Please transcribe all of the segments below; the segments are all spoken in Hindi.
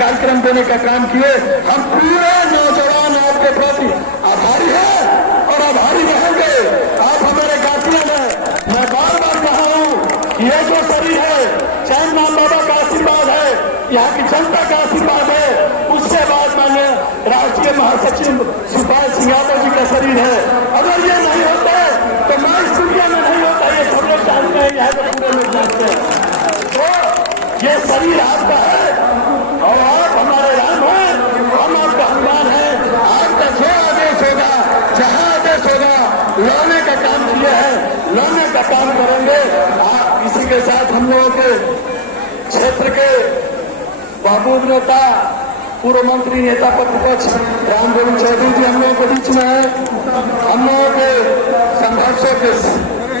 कार्यक्रम देने का काम किए। हम पूरे नौजवान आपके प्रति आभारी हैं और आभारी रहेंगे। आप हमारे गातियों में मैं बार बार कहा हूं, ये जो शरीर है चैन राम बाबा का आशीर्वाद है, यहाँ की जनता का आशीर्वाद है, उसके बाद मान्य राष्ट्रीय महासचिव शिवपाल सिंह यादव जी का शरीर है। अगर ये नहीं होता तो मैं इस दुनिया में नहीं होता, ये सब लोग जानते हैं, यहाँ के पूरे लोग जानते हैं। तो ये शरीर आपका है और आप हमारे राम हैं, हम आपका हनुमान है। आपका जो आदेश होगा, जहां आदेश होगा, लाने का काम किया है, लाने का काम करेंगे। आप इसी के साथ हम लोगों के क्षेत्र के महबूब नेता, पूर्व मंत्री, नेता प्रतिपक्ष राम गोविंद चौधरी जी हम लोगों के बीच में है। हम लोगों के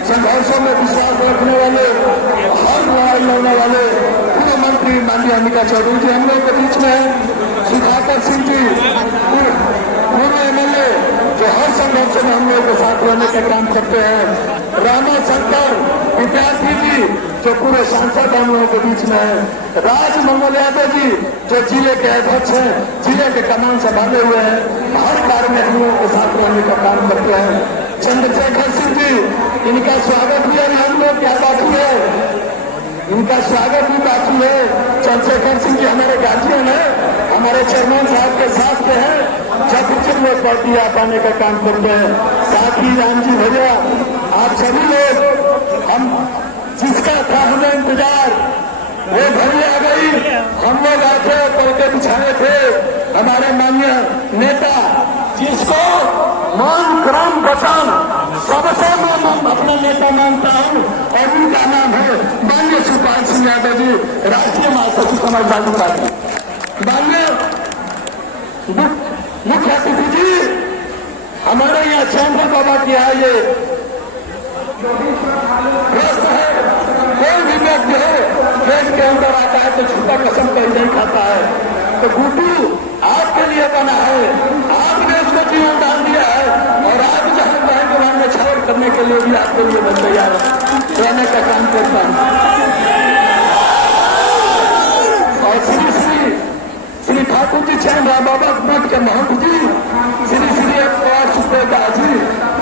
संघर्षों में विश्वास रखने वाले, हर लड़ाई लड़ने वाले पूर्व मंत्री माननीय अंबिका चौधरी जी हम लोगों के बीच में है। सुधाकर सिंह जी पूर्व एमएलए जो हर संघर्ष में हम लोगों के साथ रहने का काम करते हैं। रामा शंकर विद्यार्थी जी जो पूरे सांसद हम लोगों के बीच में है। राज मंगल यादव जी जो जिले के अध्यक्ष हैं, जिले के कमान संभाले हुए हैं, हर कार्य में हम लोगों के साथ रहने का काम करते हैं। चंद्रशेखर सिंह जी, इनका स्वागत भी अभी हम लोग क्या बाकी है, इनका स्वागत भी बाकी है। चंद्रशेखर सिंह जी हमारे गार्जियन है, हमारे चेयरमैन साहब के साथ के हैं, जब लोग पार्टी आप आने का काम करते हैं। साथ ही राम जी भैया, आप सभी लोग, हम जिसका था हमें इंतजार, वो घड़ी आ गई। हम लोग आके पलके बिछाए थे, हमारे माननीय नेता जिसको मान क्रम वचन सबसे मैं अपना नेता मानता हूं और उनका नाम है माननीय शिवपाल सिंह यादव जी, राष्ट्रीय महासचिव समाजवादी पार्टी। माननीय मुख्य अतिथि जी, हमारे यहाँ चैन बाबा की है, ये ग्रस्त है। कोई भी व्यक्ति है देश के अंदर आता है तो छुपा कसम कहीं नहीं खाता है। तो गुड्डू आपके लिए बना है, आपने उसको जीवन दान दिया है और आप जहां कहेंगे वहां निछावर करने के लिए भी आपके लिए मैं तैयार रहने का काम करता हूं। और श्री ठाकुर जी, चैन राम बाबा मठ के महंत जी, श्री पवार सुखदेव जी,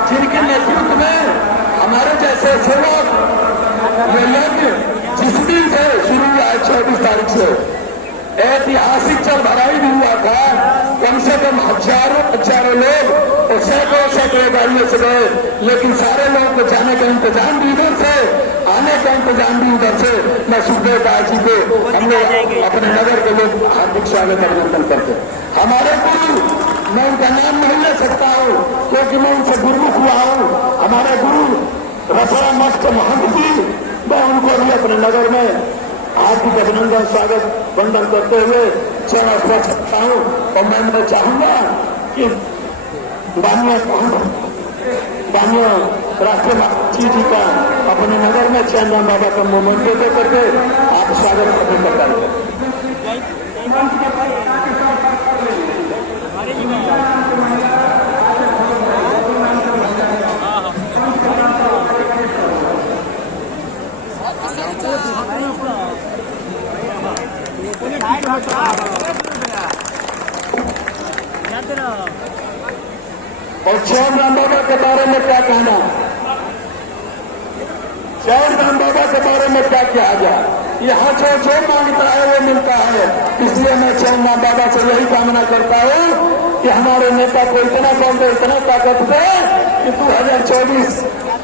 जिनके नेतृत्व में हमारे जैसे सेवक ये यज्ञ जिस दिन से शुरू हुआ है 24 तारीख से, ऐतिहासिक चल भराई भी हुआ था। कम से कम हजारों लोग और सैकड़ों गाड़ियों से गए, लेकिन सारे लोगों को जाने का इंतजाम भी उधर से, आने का इंतजाम भी उधर से। मैं सुखदेव दास जी को हम लोग अपने नगर के लोग हार्दिक स्वागत अभिनंदन करते हैं। हमारे गुरु, मैं उनका नाम नहीं ले सकता हूँ क्योंकि मैं उनसे गुरुमुख हुआ हूँ। हमारे गुरु रसरा मस्त महंत जी, मैं उनको भी अपने नगर में हार्दिक अभिनंदन स्वागत वंदन करते हुए चरण स्पर्श करता हूँ। और मैं चाहूंगा कि माननीय राष्ट्रीय महासचिव जी का अपने नगर में चैन राम बाबा का मोमेंट दे करके आप स्वागत करने का कार्य करें। और चैन राम बाबा के बारे में क्या कहना, चैन राम बाबा के बारे में क्या किया जाए। यहाँ से जो मांगता है वो मिलता है। इसलिए मैं चैन राम बाबा से यही कामना करता हूँ कि हमारे नेता को इतना बल दे, इतना ताकत दे कि 2024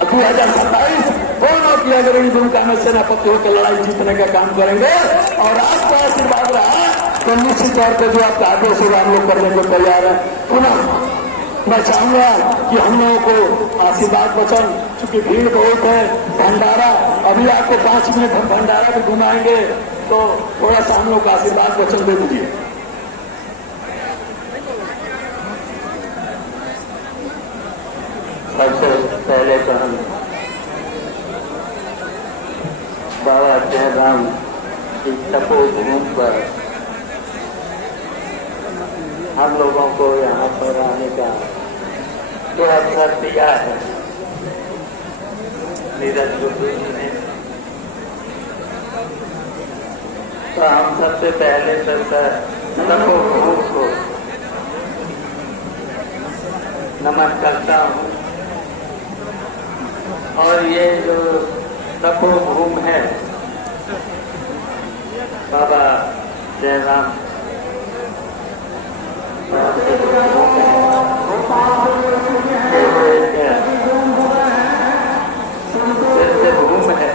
2027 दोनों की अग्रणी भूमिका में सेनापति होकर लड़ाई जीतने का काम करेंगे। और आपका आशीर्वाद रहा तो निश्चित तौर पर जो आपका आदेश होगा हम लोग करने को तैयार है। पुनः मैं चाहूंगा कि हम लोगों को आशीर्वाद वचन, चूंकि भीड़ बहुत है, भंडारा अभी आपको 5 मिनट हम भंडारा भी घुमाएंगे, तो थोड़ा सा हम लोग आशीर्वाद वचन दे दीजिए। सबसे पहले तो हम बाबा जयराम की तपोभूमि पर हम लोगों को यहाँ पर आने का जो अवसर दिया है नीरज गुरु जी ने, तो हम सबसे पहले तो तपोभूमि को नमन करता हूँ। और ये जो तपोभूमि है बाबा जयराम भूमि है,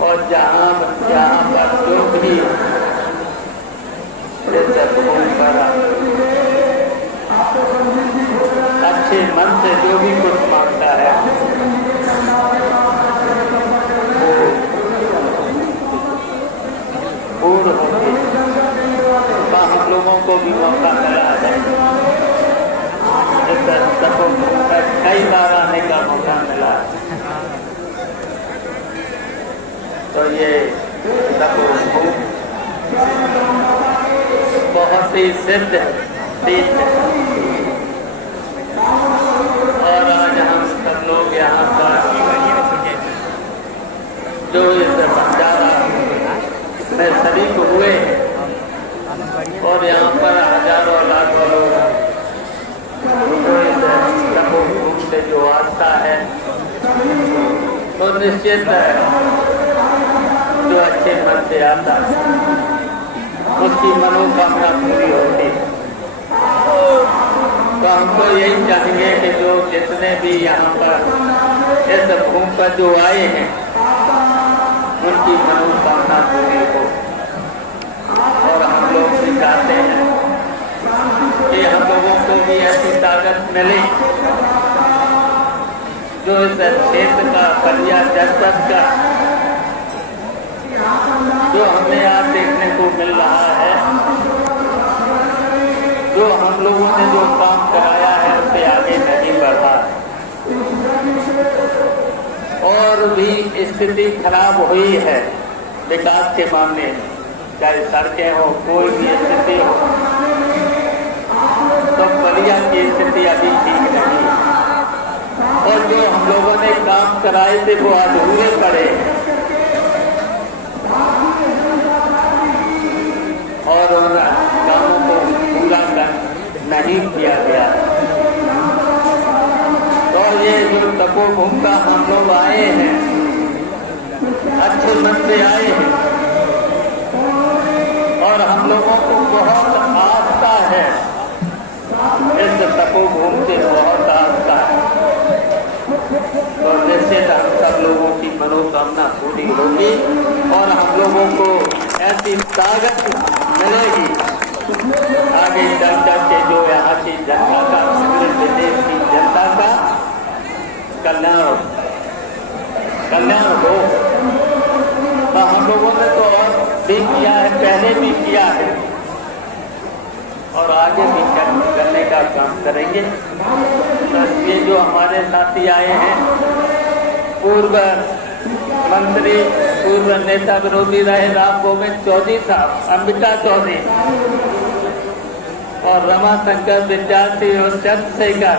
और जहाँ पर जो भी भूमि पर अच्छे मन से जो भी कुछ मांगता है वो पूर्ण होती है। हम लोगों को भी मौका मिला है, कई बार आने का मौका मिला है। तो ये तपोभूमि बहुत ही सिद्ध तीर्थ है, और आज हम सब लोग यहाँ पर जो इस भंडारा में शरीक हुए हैं, और यहाँ पर हजारों लाखों लोग जो इस तपोभूमि से जो आता है तो निश्चित है जो अच्छे मन से आता है उसकी मनोकामना पूरी होती है। तो हमको यही चाहेंगे कि जो जितने भी यहाँ पर इस भूमि पर जो आए हैं उनकी मनोकामना पूरी हो। और हम लोग भी चाहते हैं कि हम लोगों को भी ऐसी ताकत मिले जो इस क्षेत्र का बलिया जनपद का जो हमें आज देखने को मिल रहा है, जो हम लोगों ने जो काम कराया है उससे आगे नहीं बढ़ा, और भी स्थिति खराब हुई है विकास के मामले में, चाहे सड़कें हो कोई भी स्थिति हो, तो बलिया की स्थिति अभी ठीक नहीं है। और जो हम लोगों ने काम कराए थे वो अधूरे पड़े और उन कामों को पूरा नहीं किया गया। तो ये जो तपोभूमि का हम लोग आए हैं, अच्छे मन से आए हैं, और हम लोगों को बहुत आस्था है, इस तपोभूमि से बहुत आस्था है। तो निश्चित हम सब लोगों की मनोकामना पूरी होगी और हम लोगों को ऐसी ताकत मिलेगी आगे चलकर के जो यहाँ की जनता का, पूरे प्रदेश की जनता का कल्याण हो। तो हम लोगों ने तो और भी किया है, पहले भी किया है और आगे भी करने का काम करेंगे। तो ये जो हमारे साथी आए हैं, पूर्व मंत्री, पूर्व नेता विरोधी रहे राम गोविंद चौधरी साहब, अंबिका चौधरी और रमाशंकर विद्यार्थी और चंद्रशेखर